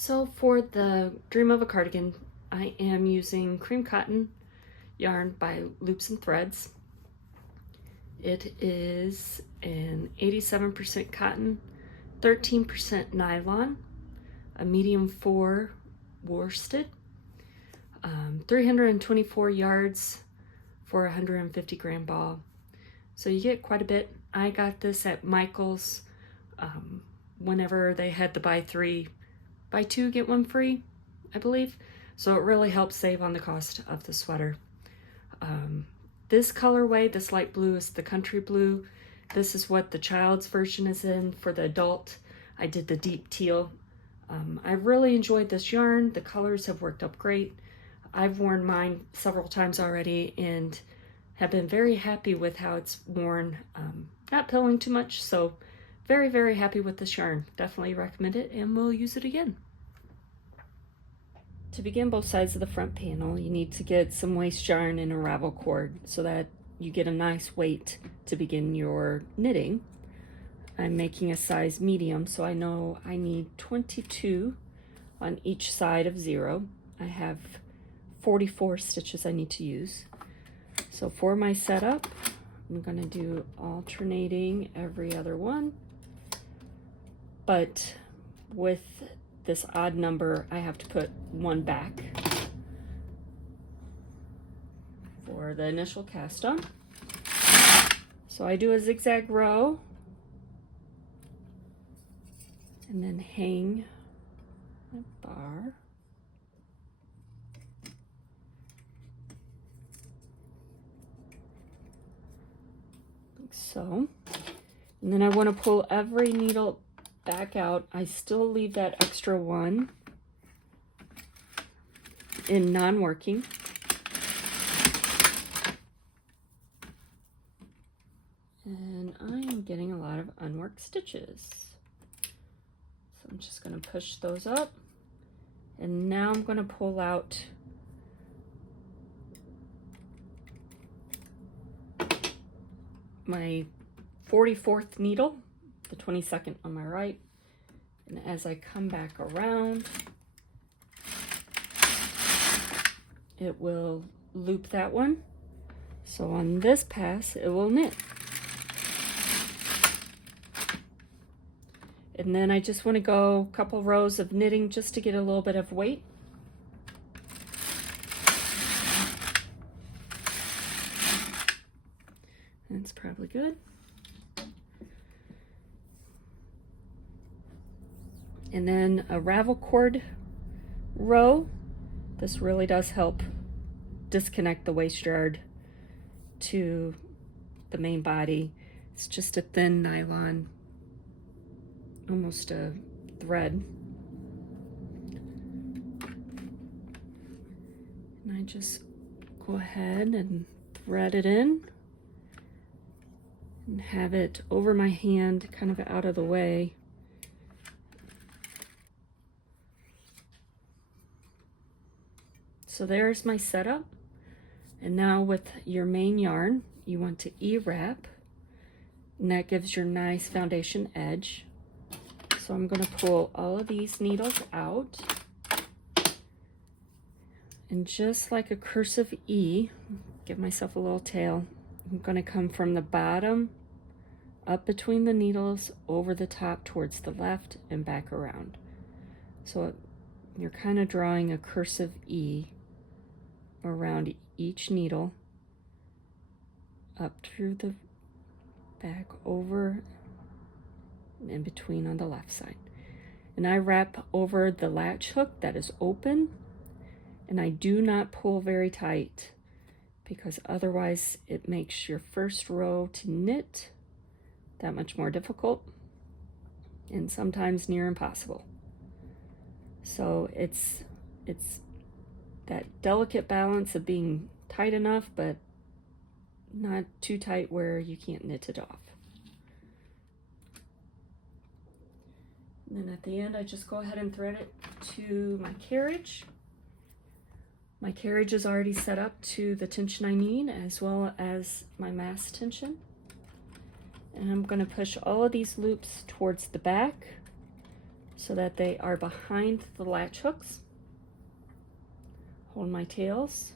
So for the Dream of a Cardigan, I am using cream cotton yarn by Loops and Threads. It is an 87% cotton, 13% nylon, a medium 4 worsted, 324 yards for a 150 gram ball. So you get quite a bit. I got this at Michael's whenever they had the buy 2 get 1 free, I believe. So it really helps save on the cost of the sweater. This colorway, this light blue, is the country blue. This is what the child's version is in. For the adult, I did the deep teal. I really enjoyed this yarn. The colors have worked up great. I've worn mine several times already and have been very happy with how it's worn. Not pilling too much, so very, very happy with this yarn. Definitely recommend it, and we'll use it again. To begin both sides of the front panel, you need to get some waste yarn and a ravel cord so that you get a nice weight to begin your knitting. I'm making a size medium, so I know I need 22 on each side of 0. I have 44 stitches I need to use. So for my setup, I'm going to do alternating every other one, but with this odd number, I have to put 1 back for the initial cast on. So I do a zigzag row and then hang my bar. Like so. And then I want to pull every needle back out. I still leave that extra 1 in non-working. And I am getting a lot of unworked stitches. So I'm just going to push those up. And now I'm going to pull out my 44th needle, the 22nd on my right, and as I come back around, it will loop that one. So on this pass, it will knit. And then I just want to go a couple rows of knitting just to get a little bit of weight. That's probably good. And then a ravel cord row. This really does help disconnect the waist yard to the main body. It's just a thin nylon, almost a thread. And I just go ahead and thread it in and have it over my hand, kind of out of the way. So there's my setup. And now with your main yarn, you want to E-wrap, and that gives your nice foundation edge. So I'm going to pull all of these needles out, and just like a cursive E, give myself a little tail, I'm going to come from the bottom up between the needles, over the top towards the left, and back around. So you're kind of drawing a cursive E around each needle, up through the back, over and in between on the left side. And I wrap over the latch hook that is open, and I do not pull very tight because otherwise it makes your first row to knit that much more difficult and sometimes near impossible. So it's that delicate balance of being tight enough but not too tight where you can't knit it off. And then at the end, I just go ahead and thread it to my carriage. My carriage is already set up to the tension I need, as well as my mass tension. And I'm going to push all of these loops towards the back so that they are behind the latch hooks. Hold my tails.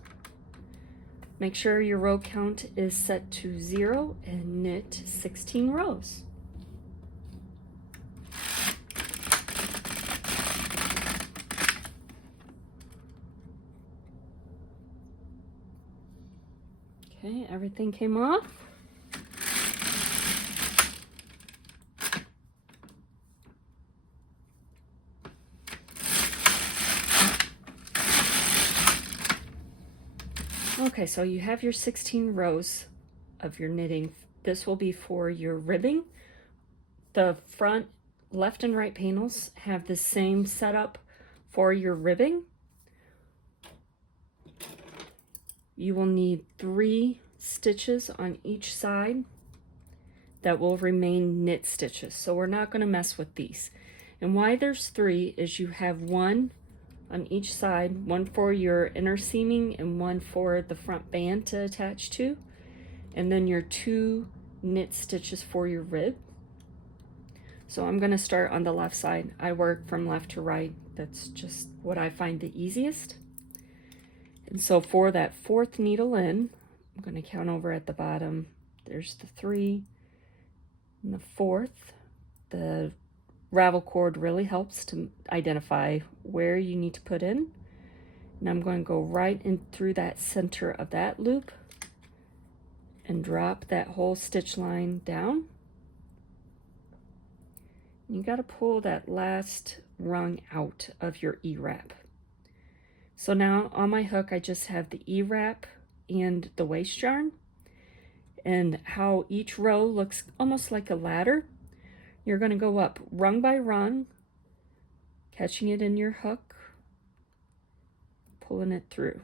Make sure your row count is set to 0 and knit 16 rows. Okay, everything came off. Okay, so you have your 16 rows of your knitting. This will be for your ribbing. The front left and right panels have the same setup for your ribbing. You will need 3 stitches on each side that will remain knit stitches. So we're not going to mess with these. And why there's 3 is you have 1 on each side, 1 for your inner seaming and 1 for the front band to attach to, and then your 2 knit stitches for your rib. So I'm going to start on the left side. I work from left to right. That's just what I find the easiest. And so for that 4th needle in, I'm going to count over at the bottom. There's the 3 and the 4th. The ravel cord really helps to identify where you need to put in. And I'm going to go right in through that center of that loop and drop that whole stitch line down. You got to pull that last rung out of your E-wrap. So now on my hook, I just have the E-wrap and the waist yarn, and how each row looks almost like a ladder. You're going to go up rung by rung, catching it in your hook, pulling it through.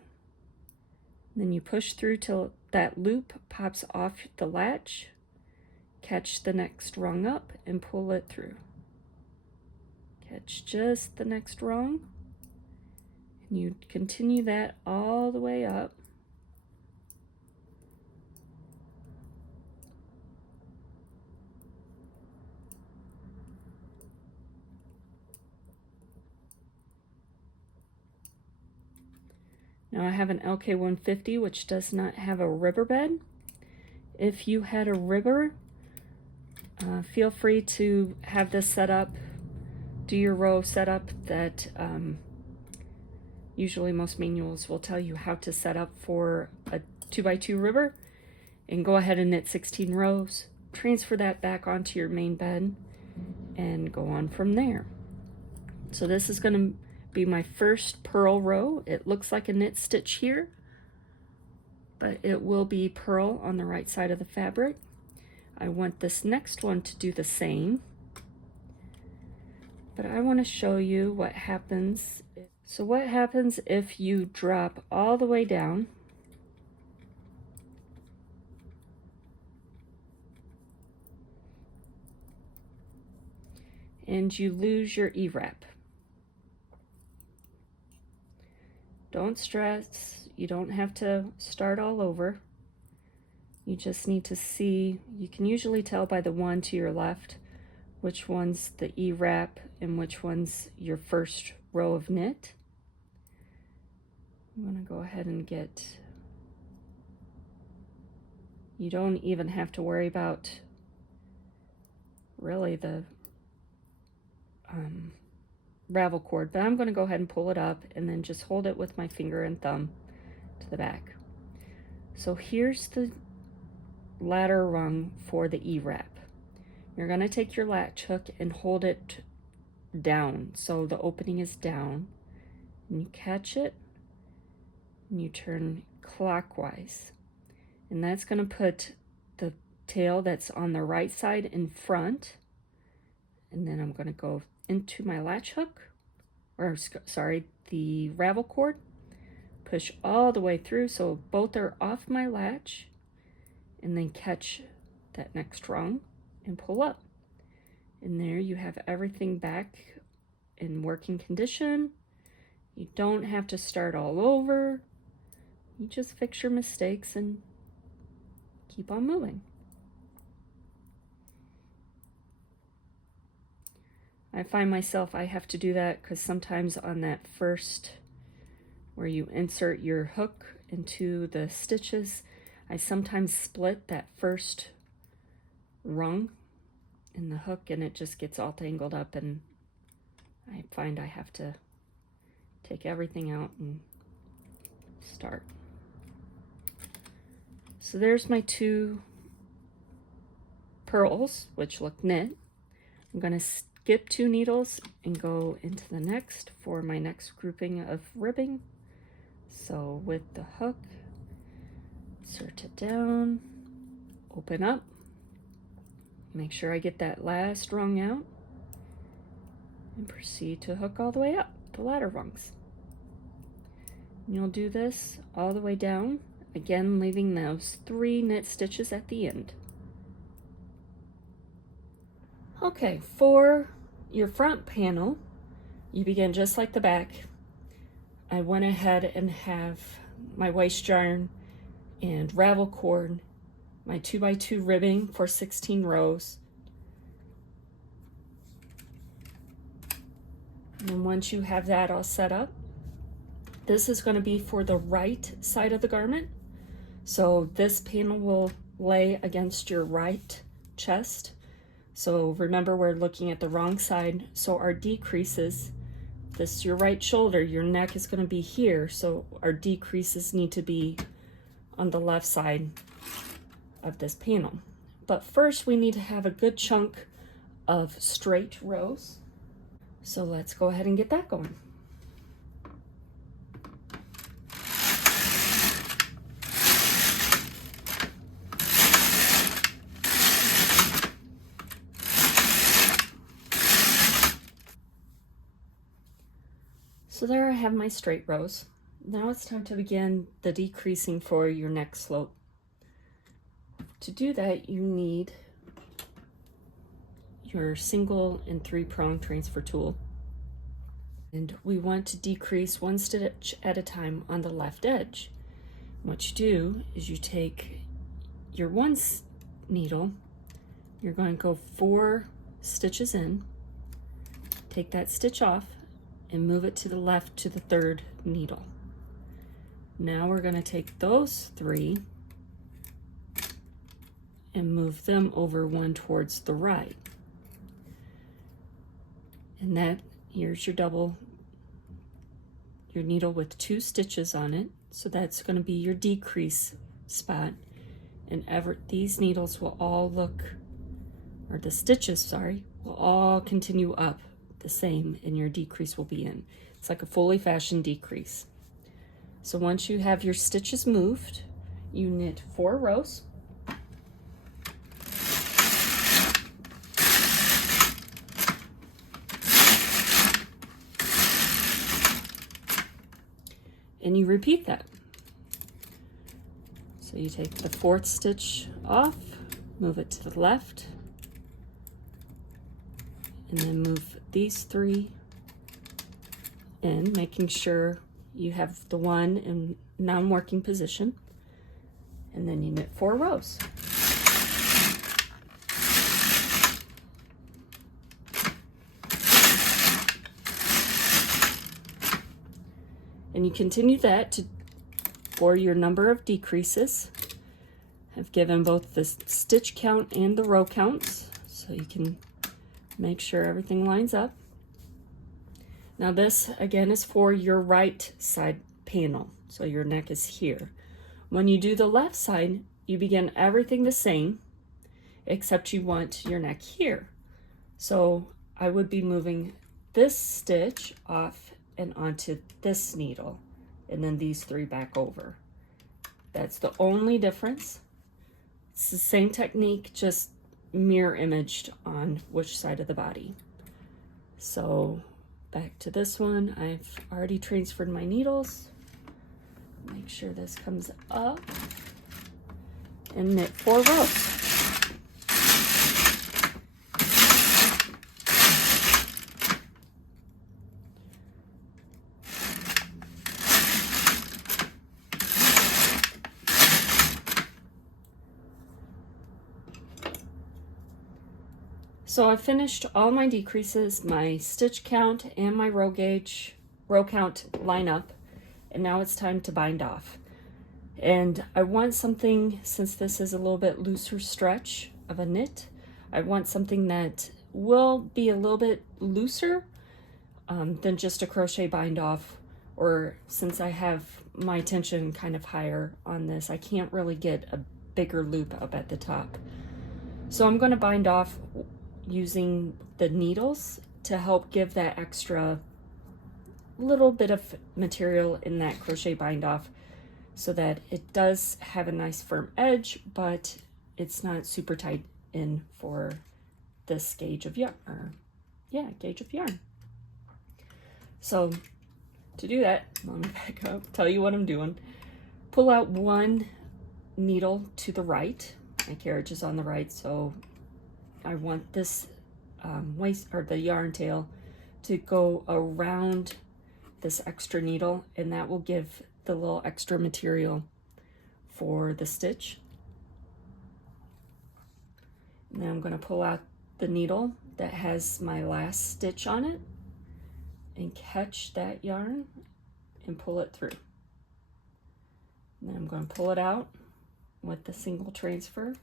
And then you push through till that loop pops off the latch, catch the next rung up and pull it through. Catch just the next rung. And you continue that all the way up. Now I have an LK150 which does not have a ribber bed. If you had a ribber, feel free to have this set up, do your row setup that usually most manuals will tell you how to set up for a 2x2 ribber, and go ahead and knit 16 rows, transfer that back onto your main bed and go on from there. So this is going to be my first purl row. It looks like a knit stitch here, but it will be purl on the right side of the fabric. I want this next one to do the same, but I want to show you what happens. So what happens if you drop all the way down and you lose your E-wrap? Don't stress, you don't have to start all over. You just need to see, you can usually tell by the one to your left which one's the E-wrap and which one's your first row of knit. I'm going to go ahead and get, you don't even have to worry about really the ravel cord, but I'm going to go ahead and pull it up and then just hold it with my finger and thumb to the back. So here's the ladder rung for the E-wrap. You're going to take your latch hook and hold it down so the opening is down, and you catch it and you turn clockwise, and that's going to put the tail that's on the right side in front. And then I'm going to go into my latch hook, or sorry, the ravel cord, push all the way through so both are off my latch, and then catch that next rung and pull up. And there you have everything back in working condition. You don't have to start all over. You just fix your mistakes and keep on moving. I find myself, I have to do that because sometimes on that first, where you insert your hook into the stitches, I sometimes split that first rung in the hook and it just gets all tangled up, and I find I have to take everything out and start. So there's my 2 pearls, which look knit. I'm going to skip 2 needles and go into the next for my next grouping of ribbing. So with the hook, insert it down, open up, make sure I get that last rung out, and proceed to hook all the way up the ladder rungs. And you'll do this all the way down, again leaving those 3 knit stitches at the end. Okay, for your front panel, you begin just like the back. I went ahead and have my waste yarn and ravel cord, my 2x2 ribbing for 16 rows. And once you have that all set up, this is going to be for the right side of the garment. So this panel will lay against your right chest. So remember, we're looking at the wrong side. So our decreases, this is your right shoulder, your neck is going to be here. So our decreases need to be on the left side of this panel. But first we need to have a good chunk of straight rows. So let's go ahead and get that going. So there I have my straight rows. Now it's time to begin the decreasing for your neck slope. To do that, you need your single and 3-prong transfer tool. And we want to decrease 1 stitch at a time on the left edge. What you do is you take your 1 needle, you're going to go 4 stitches in, take that stitch off, and move it to the left to the 3rd needle. Now we're going to take those 3 and move them over 1 towards the right. And that, here's your your needle with 2 stitches on it. So that's going to be your decrease spot. And these needles will all look, or the stitches, sorry, will all continue up the same, and your decrease will be in. It's like a fully fashioned decrease. So once you have your stitches moved, you knit 4 rows. And you repeat that. So you take the 4th stitch off, move it to the left, and then move these 3 in, making sure you have the 1 in non-working position, and then you knit 4 rows. And you continue that for your number of decreases. I've given both the stitch count and the row counts, so you can make sure everything lines up. Now this again is for your right side panel, so your neck is here. When you do the left side, you begin everything the same, except you want your neck here. So I would be moving this stitch off and onto this needle, and then these 3 back over. That's the only difference. It's the same technique, just mirror imaged on which side of the body. So back to this one, I've already transferred my needles. Make sure this comes up and knit 4 rows. So I finished all my decreases, my stitch count and my row count line up, and now it's time to bind off. And I want something, since this is a little bit looser stretch of a knit, I want something that will be a little bit looser than just a crochet bind off, or since I have my tension kind of higher on this, I can't really get a bigger loop up at the top. So I'm going to bind off using the needles to help give that extra little bit of material in that crochet bind off, so that it does have a nice firm edge, but it's not super tight in for this gauge of yarn, gauge of yarn. So to do that, let me back up, tell you what I'm doing. Pull out one needle to the right. My carriage is on the right, so I want this waist, or the yarn tail, to go around this extra needle, and that will give the little extra material for the stitch. And then I'm going to pull out the needle that has my last stitch on it and catch that yarn and pull it through. And then I'm going to pull it out with the single transfer,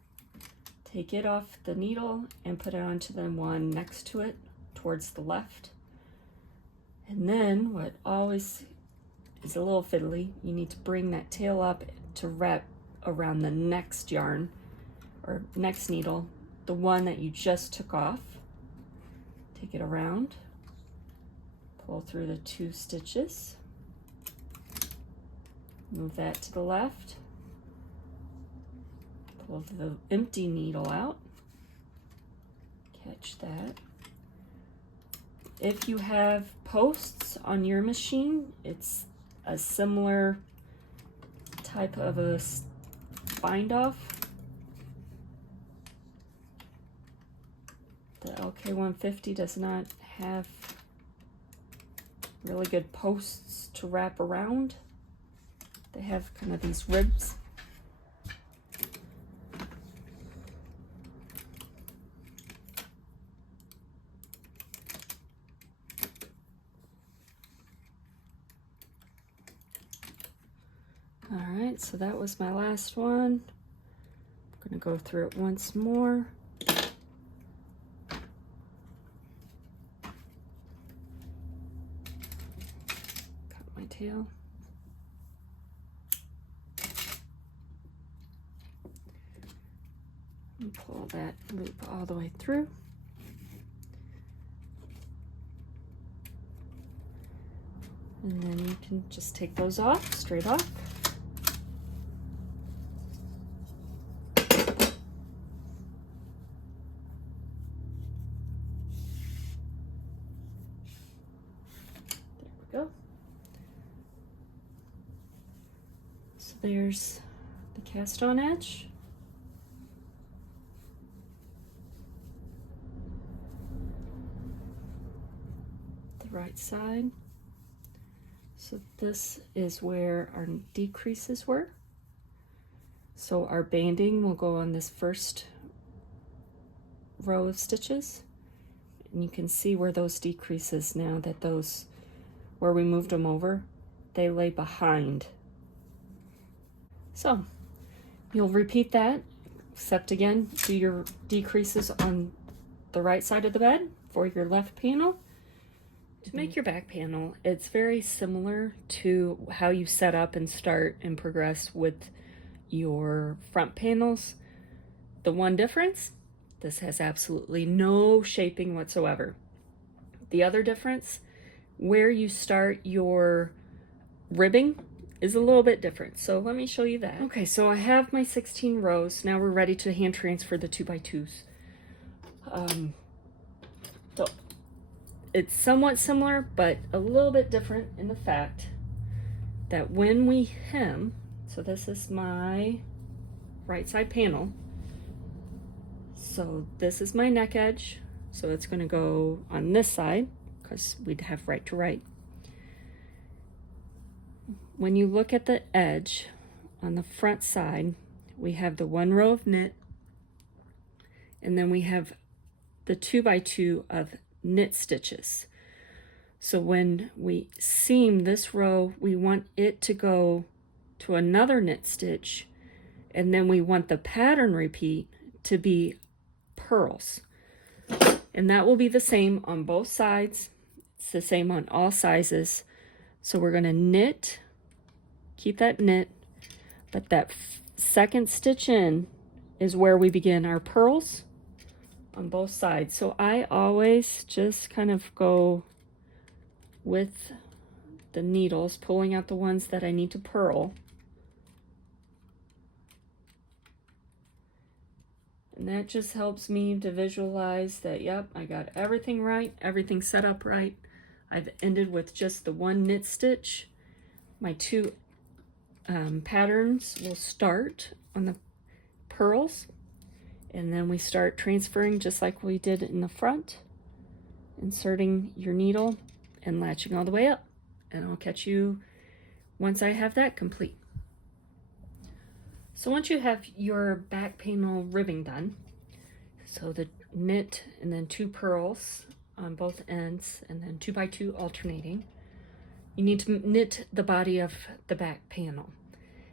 take it off the needle and put it onto the one next to it towards the left. And then what always is a little fiddly, you need to bring that tail up to wrap around the next yarn or next needle, the one that you just took off. Take it around, pull through the 2 stitches, move that to the left, pull the empty needle out, catch that. If you have posts on your machine, it's a similar type of a bind off. The LK150 does not have really good posts to wrap around. They have kind of these ribs. All right, so that was my last one. I'm gonna go through it once more. Cut my tail. And pull that loop all the way through. And then you can just take those off, straight off. Go. So there's the cast on edge. The right side. So this is where our decreases were. So our banding will go on this first row of stitches. And you can see where those decreases now, that those, where we moved them over, they lay behind. So you'll repeat that, except again, do your decreases on the right side of the bed for your left panel. To make your back panel, it's very similar to how you set up and start and progress with your front panels. The one difference, this has absolutely no shaping whatsoever. The other difference, where you start your ribbing is a little bit different. So let me show you that. Okay, so I have my 16 rows. Now we're ready to hand transfer the 2x2s. So it's somewhat similar, but a little bit different in the fact that when we hem, so this is my right side panel. So this is my neck edge. So it's going to go on this side because we'd have right to right. When you look at the edge on the front side, we have the one row of knit, and then we have the 2x2 of knit stitches. So when we seam this row, we want it to go to another knit stitch, and then we want the pattern repeat to be purls. And that will be the same on both sides. It's the same on all sizes. So we're going to knit, keep that knit, but that second stitch in is where we begin our purls on both sides. So I always just kind of go with the needles, pulling out the ones that I need to purl. And that just helps me to visualize that, yep, I got everything right, everything set up right. I've ended with just the one knit stitch. My two patterns will start on the purls, and then we start transferring just like we did in the front, inserting your needle and latching all the way up. And I'll catch you once I have that complete. So once you have your back panel ribbing done, so the knit and then 2 purls on both ends and then 2x2 alternating, you need to knit the body of the back panel.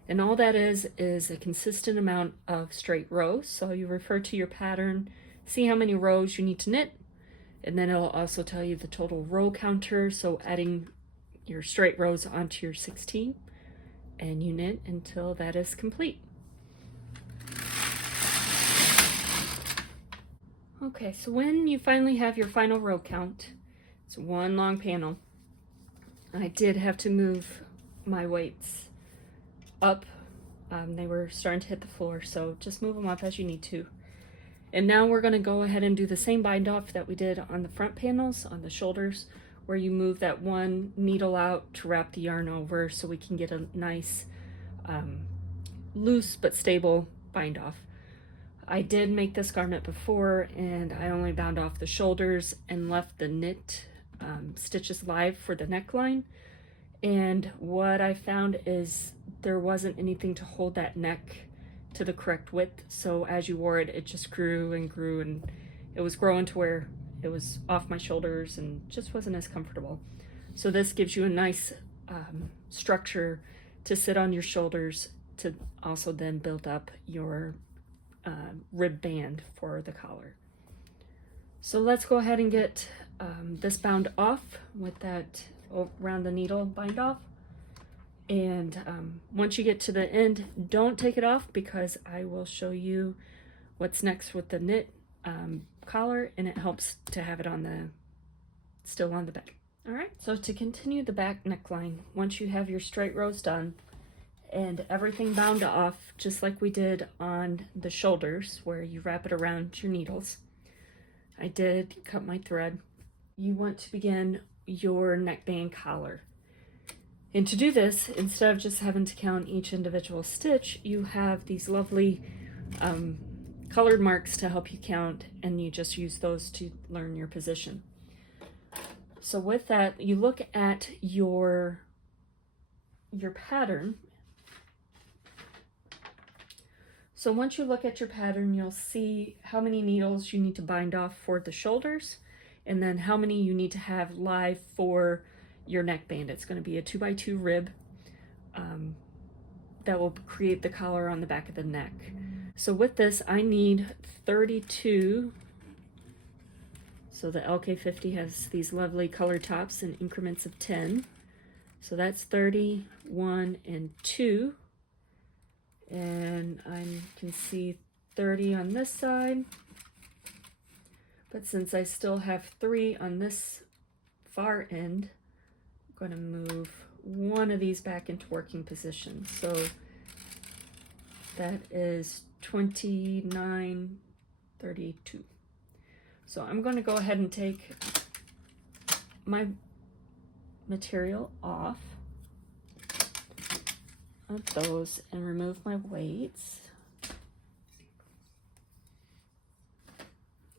And all that is a consistent amount of straight rows. So you refer to your pattern, see how many rows you need to knit, and then it'll also tell you the total row counter. So adding your straight rows onto your 16, and you knit until that is complete. Okay, so when you finally have your final row count, it's one long panel. I did have to move my weights up. They were starting to hit the floor, so just move them up as you need to. And now we're going to go ahead and do the same bind off that we did on the front panels, on the shoulders, where you move that one needle out to wrap the yarn over so we can get a nice loose but stable bind off. I did make this garment before, and I only bound off the shoulders and left the knit stitches live for the neckline. And what I found is there wasn't anything to hold that neck to the correct width. So as you wore it, it just grew and grew, and it was growing to where it was off my shoulders and just wasn't as comfortable. So this gives you a nice structure to sit on your shoulders, to also then build up your rib band for the collar. So let's go ahead and get this bound off with that around the needle bind off. And once you get to the end, don't take it off, because I will show you what's next with the knit collar, and it helps to have it on still on the back. All right, so to continue the back neckline, once you have your straight rows done and everything bound off, just like we did on the shoulders where you wrap it around your needles, I did cut my thread. You want to begin your neckband collar. And to do this, instead of just having to count each individual stitch, you have these lovely colored marks to help you count, and you just use those to learn your position. So with that, you look at your pattern. So once you look at your pattern, you'll see how many needles you need to bind off for the shoulders, and then how many you need to have live for your neckband. It's going to be a 2x2 rib that will create the collar on the back of the neck. So with this, I need 32. So the LK50 has these lovely color tops in increments of 10. So that's 30, 1, and 2. And I can see 30 on this side. But since I still have 3 on this far end, I'm going to move one of these back into working position. So that is 29, 32. So I'm going to go ahead and take my material off of those and remove my weights.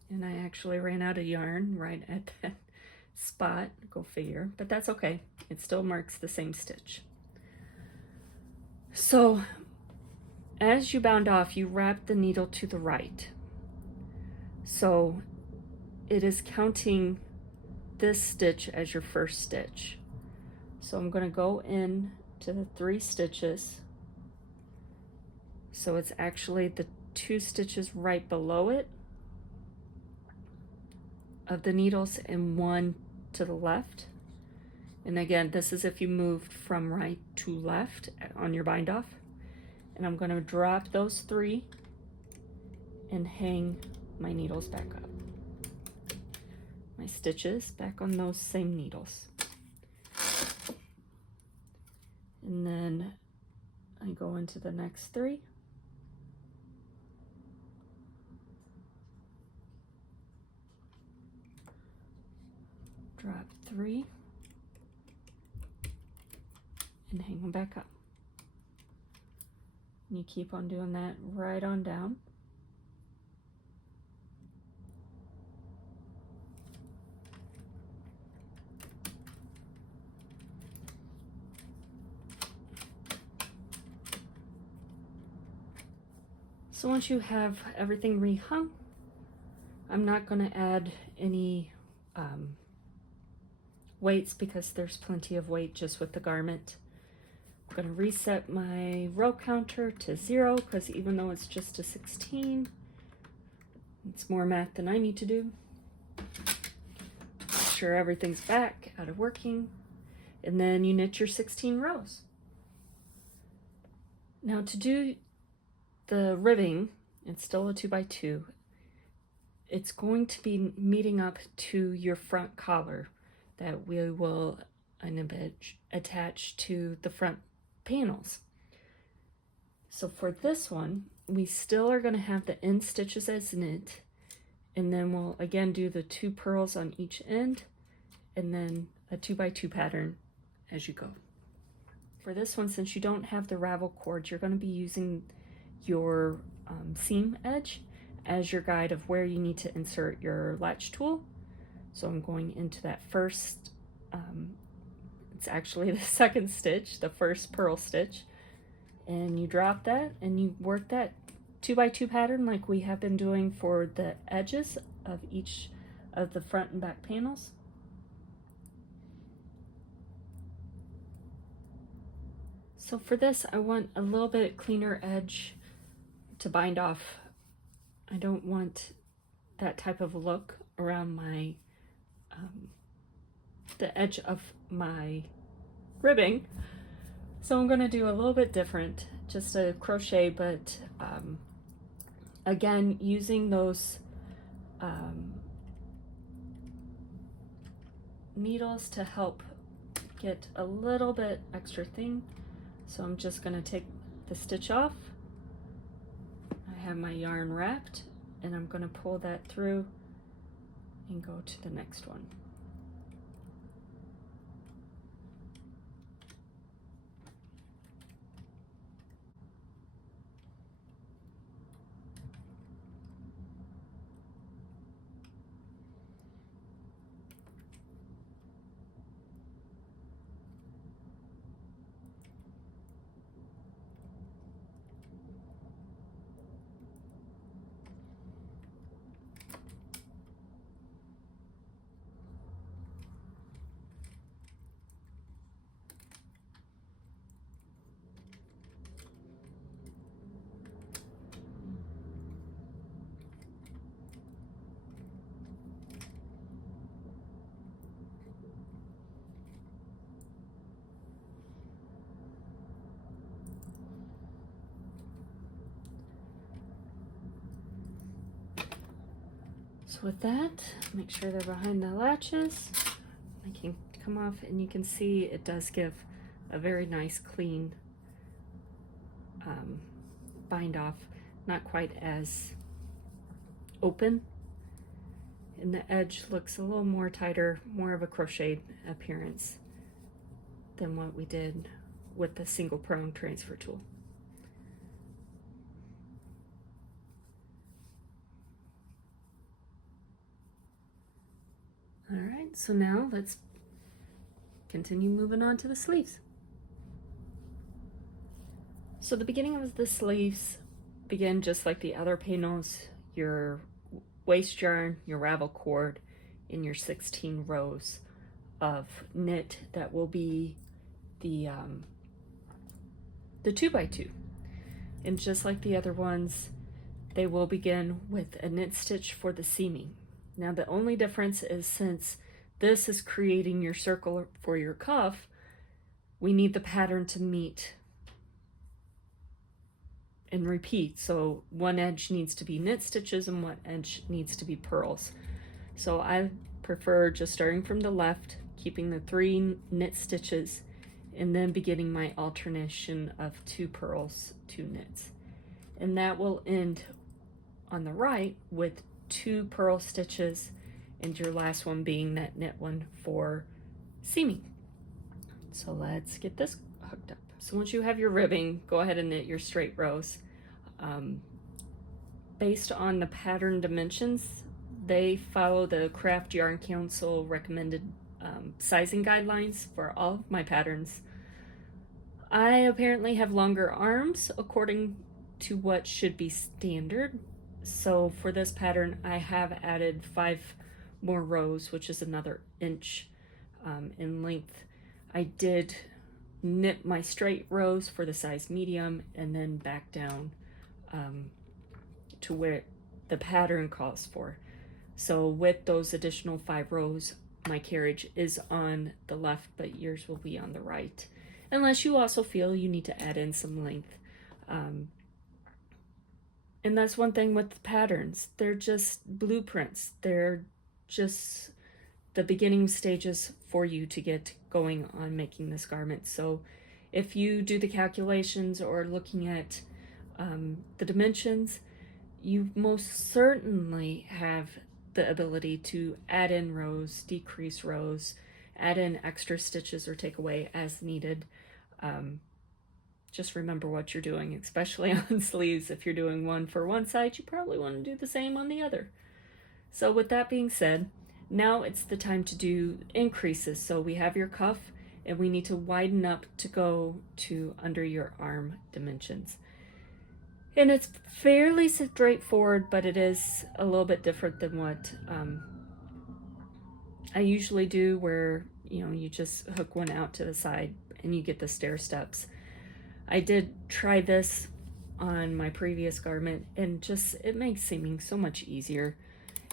And I actually ran out of yarn right at that spot, go figure, but that's okay. It still marks the same stitch. So as you bound off, you wrap the needle to the right. So it is counting this stitch as your first stitch. So I'm going to go in to the 3 stitches. So it's actually the 2 stitches right below it of the needles and 1 to the left. And again, this is if you moved from right to left on your bind off. And I'm going to drop those 3 and hang my needles back up. My stitches back on those same needles. And then I go into the next 3. Drop 3 and hang them back up. And you keep on doing that right on down. So once you have everything rehung, I'm not going to add any weights because there's plenty of weight just with the garment. I'm going to reset my row counter to 0 because even though it's just a 16, it's more math than I need to do. Make sure everything's back out of working, and then you knit your 16 rows. Now to do the ribbing, it's still a 2x2. It's going to be meeting up to your front collar that we will attach to the front panels. So for this one, we still are going to have the end stitches as knit, and then we'll again do the 2 purls on each end, and then a 2x2 pattern as you go. For this one, since you don't have the ravel cord, you're going to be using your seam edge as your guide of where you need to insert your latch tool. So I'm going into that first, it's actually the second stitch, the first purl stitch, and you drop that and you work that 2x2 pattern like we have been doing for the edges of each of the front and back panels. So for this, I want a little bit cleaner edge to bind off. I don't want that type of look around my the edge of my ribbing, so I'm going to do a little bit different, just a crochet, but again using those needles to help get a little bit extra thing. So I'm just going to take the stitch off. I have my yarn wrapped, and I'm going to pull that through and go to the next one. So with that, make sure they're behind the latches. I can come off, and you can see it does give a very nice clean bind off, not quite as open, and the edge looks a little more tighter, more of a crocheted appearance than what we did with the single prong transfer tool. All right, so now let's continue moving on to the sleeves. So the beginning of the sleeves begin just like the other panels. Your waste yarn, your ravel cord, and your 16 rows of knit that will be the 2x2. And just like the other ones, they will begin with a knit stitch for the seaming. Now the only difference is, since this is creating your circle for your cuff, we need the pattern to meet and repeat. So one edge needs to be knit stitches and one edge needs to be purls. So I prefer just starting from the left, keeping the 3 knit stitches, and then beginning my alternation of 2 purls, 2 knits. And that will end on the right with 2 purl stitches, and your last one being that knit one for seaming. So let's get this hooked up. So once you have your ribbing, go ahead and knit your straight rows. Based on the pattern dimensions, they follow the Craft Yarn Council recommended sizing guidelines for all of my patterns. I apparently have longer arms according to what should be standard. So for this pattern, I have added 5 more rows, which is another inch in length. I did knit my straight rows for the size medium and then back down to where the pattern calls for. So with those additional 5 rows, my carriage is on the left, but yours will be on the right, unless you also feel you need to add in some length. And that's one thing with patterns. They're just blueprints. They're just the beginning stages for you to get going on making this garment. So if you do the calculations or looking at the dimensions, you most certainly have the ability to add in rows, decrease rows, add in extra stitches or take away as needed. Just remember what you're doing, especially on sleeves. If you're doing one for one side, you probably want to do the same on the other. So with that being said, now it's the time to do increases. So we have your cuff and we need to widen up to go to under your arm dimensions. And it's fairly straightforward, but it is a little bit different than what I usually do, where you just hook one out to the side and you get the stair steps. I did try this on my previous garment, and it makes seaming so much easier.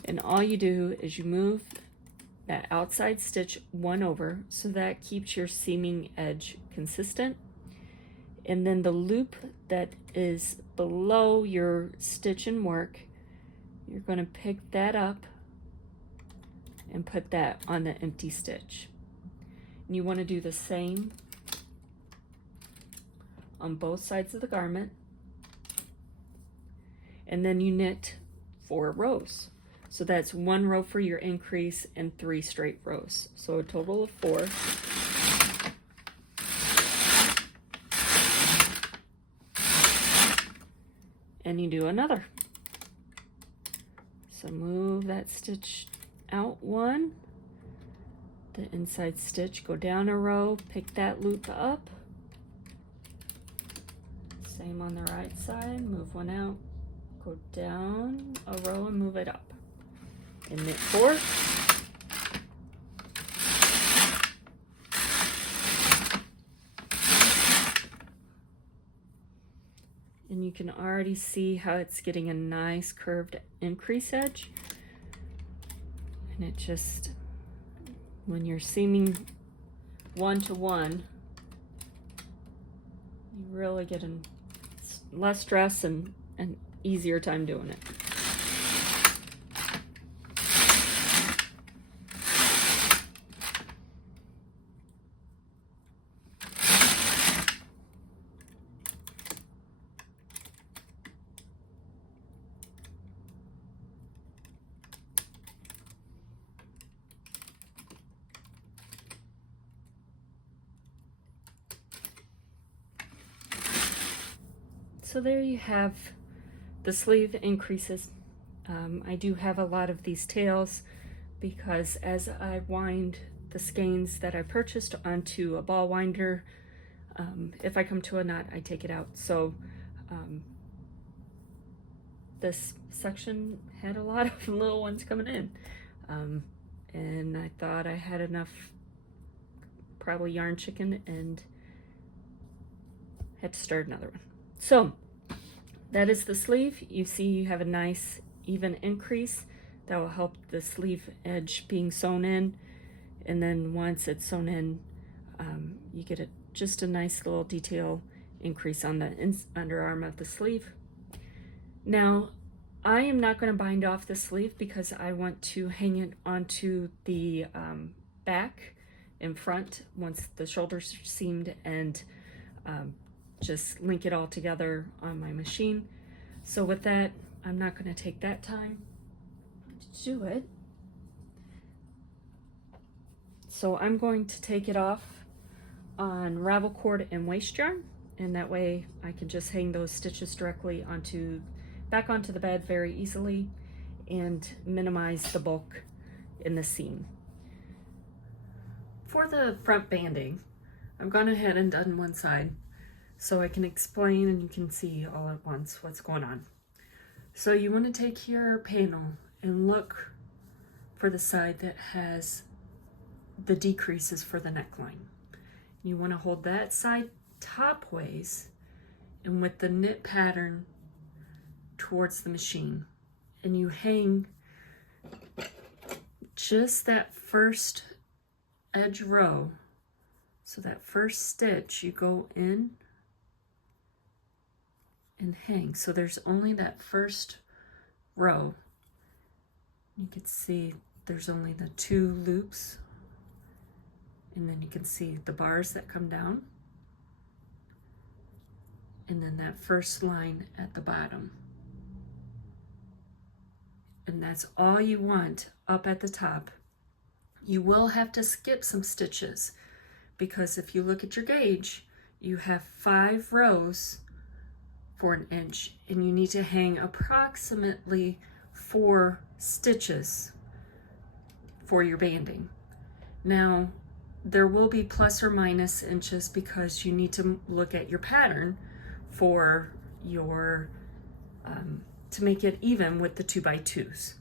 And all you do is you move that outside stitch one over, so that keeps your seaming edge consistent. And then the loop that is below your stitch and work, you're going to pick that up and put that on the empty stitch. And you want to do the same on both sides of the garment. And then you knit 4 rows. So that's 1 row for your increase and 3 straight rows. So a total of 4. And you do another. So move that stitch out 1, the inside stitch, go down a row, pick that loop up. Same on the right side, move 1 out, go down a row and move it up. And knit 4. And you can already see how it's getting a nice curved increase edge. And it just, when you're seaming 1 to 1, you really get less stress and an easier time doing it. So there you have the sleeve increases. I do have a lot of these tails because as I wind the skeins that I purchased onto a ball winder, if I come to a knot, I take it out. So this section had a lot of little ones coming in. And I thought I had enough, probably yarn chicken, and had to start another one. So that is the sleeve. You see you have a nice even increase that will help the sleeve edge being sewn in, and then once it's sewn in, you get just a nice little detail increase on the underarm of the sleeve. Now I am not going to bind off the sleeve because I want to hang it onto the back and front once the shoulders are seamed, and just link it all together on my machine. So with that, I'm not going to take that time to do it. So I'm going to take it off on ravel cord and waste yarn, and that way I can just hang those stitches directly back onto the bed very easily and minimize the bulk in the seam. For the front banding, I've gone ahead and done one side so I can explain and you can see all at once what's going on. So you want to take your panel and look for the side that has the decreases for the neckline. You want to hold that side top ways and with the knit pattern towards the machine, and you hang just that first edge row. So that first stitch, you go in and hang. So there's only that first row. You can see there's only the 2 loops, and then you can see the bars that come down, and then that first line at the bottom. And that's all you want up at the top. You will have to skip some stitches because if you look at your gauge, you have 5 rows for an inch, and you need to hang approximately 4 stitches for your banding. Now, there will be plus or minus inches because you need to look at your pattern for your to make it even with the 2x2s.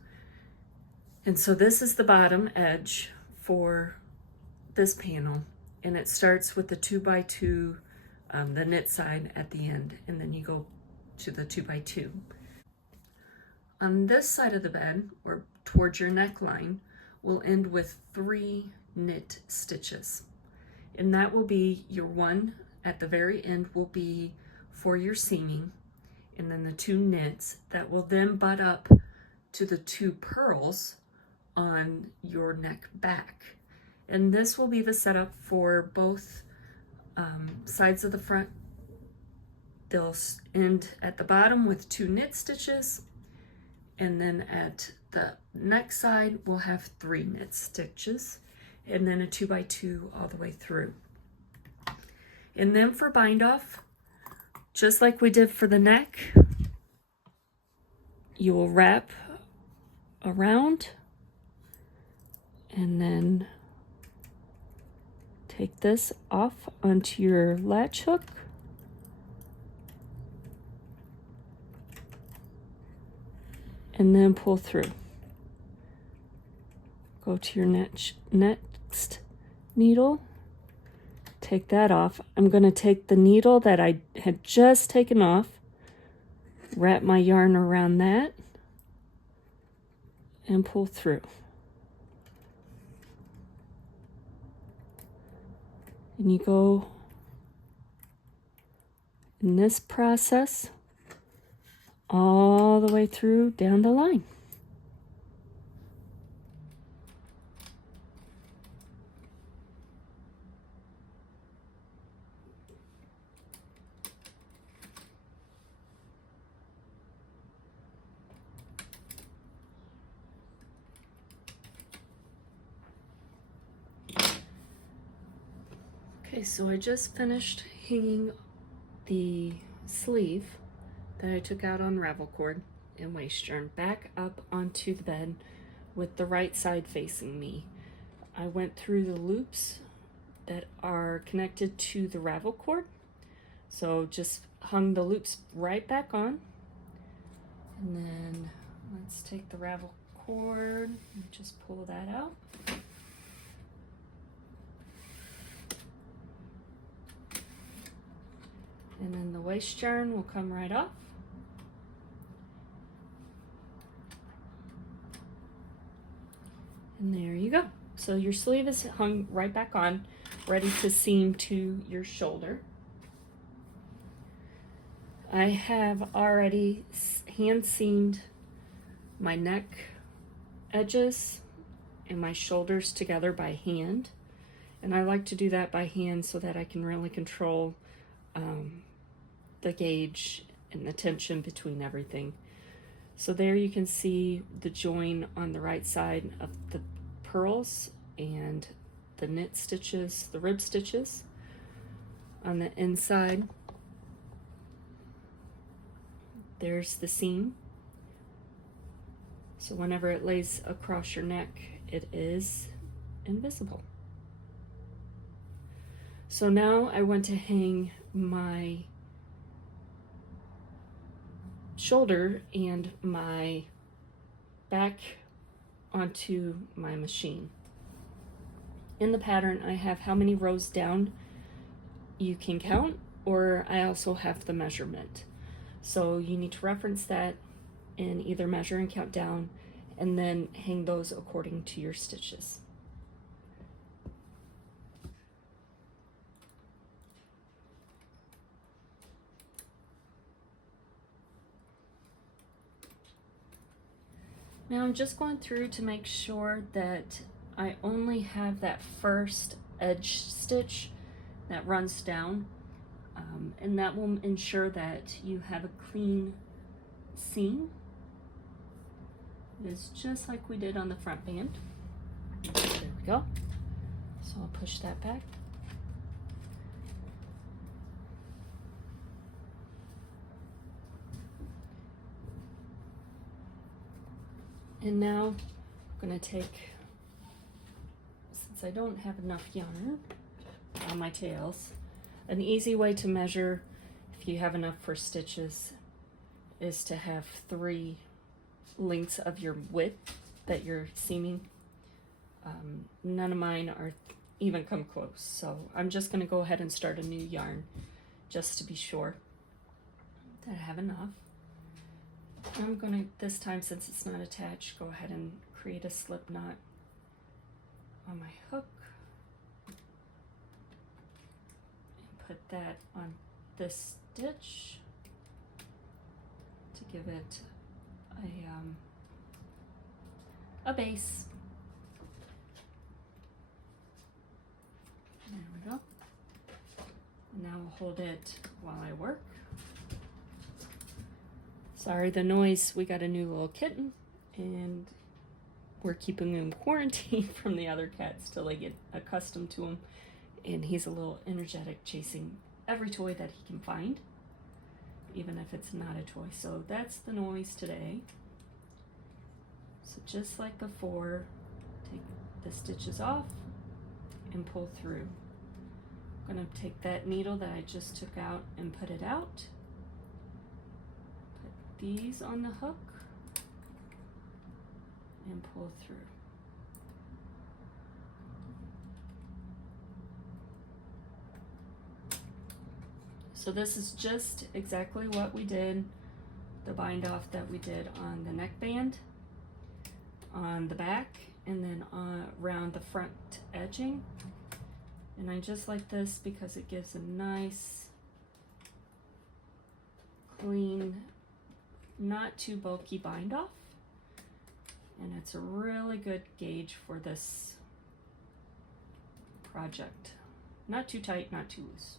And so this is the bottom edge for this panel, and it starts with the 2x2, the knit side at the end, and then you go to the 2x2. On this side of the bed, or towards your neckline, will end with 3 knit stitches, and that will be your one at the very end will be for your seaming, and then the 2 knits that will then butt up to the 2 purls on your neck back. And this will be the setup for both sides of the front. They'll end at the bottom with 2 knit stitches, and then at the neck side we'll have 3 knit stitches, and then a 2x2 all the way through. And then for bind off, just like we did for the neck, you will wrap around and then take this off onto your latch hook, and then pull through. Go to your next needle, take that off. I'm going to take the needle that I had just taken off, wrap my yarn around that, and pull through. And you go in this process all the way through down the line. Okay, so I just finished hanging the sleeve that I took out on ravel cord and waste yarn back up onto the bed with the right side facing me. I went through the loops that are connected to the ravel cord, so just hung the loops right back on, And then let's take the ravel cord and just pull that out. And then the waste yarn will come right off. And there you go. So your sleeve is hung right back on, ready to seam to your shoulder. I have already hand seamed my neck edges and my shoulders together by hand. And I like to do that by hand so that I can really control the gauge and the tension between everything. So there you can see the join on the right side of the pearls and the knit stitches, the rib stitches on the inside. There's the seam. So whenever it lays across your neck, it is invisible. So now I want to hang my shoulder and my back onto my machine. In the pattern, I have how many rows down you can count, or I also have the measurement. So you need to reference that and either measure and count down, and then hang those according to your stitches. Now I'm just going through to make sure that I only have that first edge stitch that runs down, and that will ensure that you have a clean seam. It is just like we did on the front band. There we go. So I'll push that back. And now I'm going to take, since I don't have enough yarn on my tails, an easy way to measure if you have enough for stitches is to have 3 lengths of your width that you're seaming. None of mine are even come close, so I'm just going to go ahead and start a new yarn just to be sure that I have enough. I'm going to, this time, since it's not attached, go ahead and create a slip knot on my hook and put that on this stitch to give it a base. There we go. And now I'll hold it while I work. Sorry, the noise. We got a new little kitten, and we're keeping him quarantined from the other cats till they get accustomed to him. And he's a little energetic, chasing every toy that he can find, even if it's not a toy. So that's the noise today. So just like before, take the stitches off and pull through. I'm going to take that needle that I just took out and put it out. These on the hook and pull through. So this is just exactly what we did, the bind off that we did on the neckband, on the back, and then around the front edging. And I just like this because it gives a nice, clean, not too bulky bind off, and it's a really good gauge for this project. Not too tight, not too loose.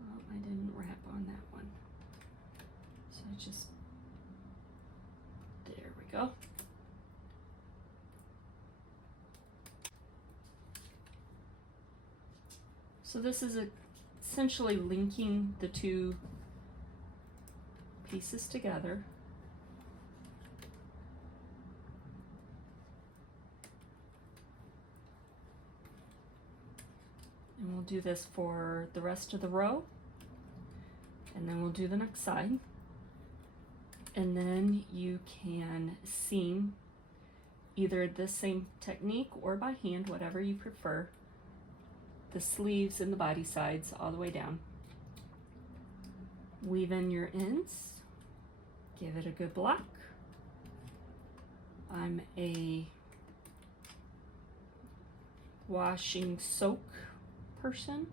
Well, I didn't wrap on that one, so I just, there we go. So this is essentially linking the 2 pieces together. And we'll do this for the rest of the row, and then we'll do the next side. And then you can seam either the same technique or by hand, whatever you prefer, the sleeves and the body sides all the way down. Weave in your ends, give it a good block. I'm a washing soak person,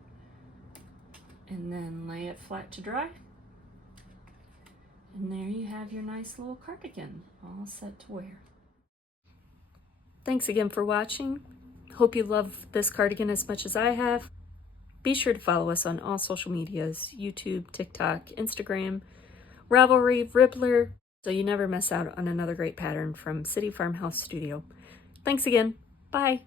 and then lay it flat to dry. And there you have your nice little cardigan all set to wear. Thanks again for watching. Hope you love this cardigan as much as I have. Be sure to follow us on all social medias, YouTube, TikTok, Instagram, Ravelry, Rippler, so you never miss out on another great pattern from City Farmhouse Studio. Thanks again. Bye.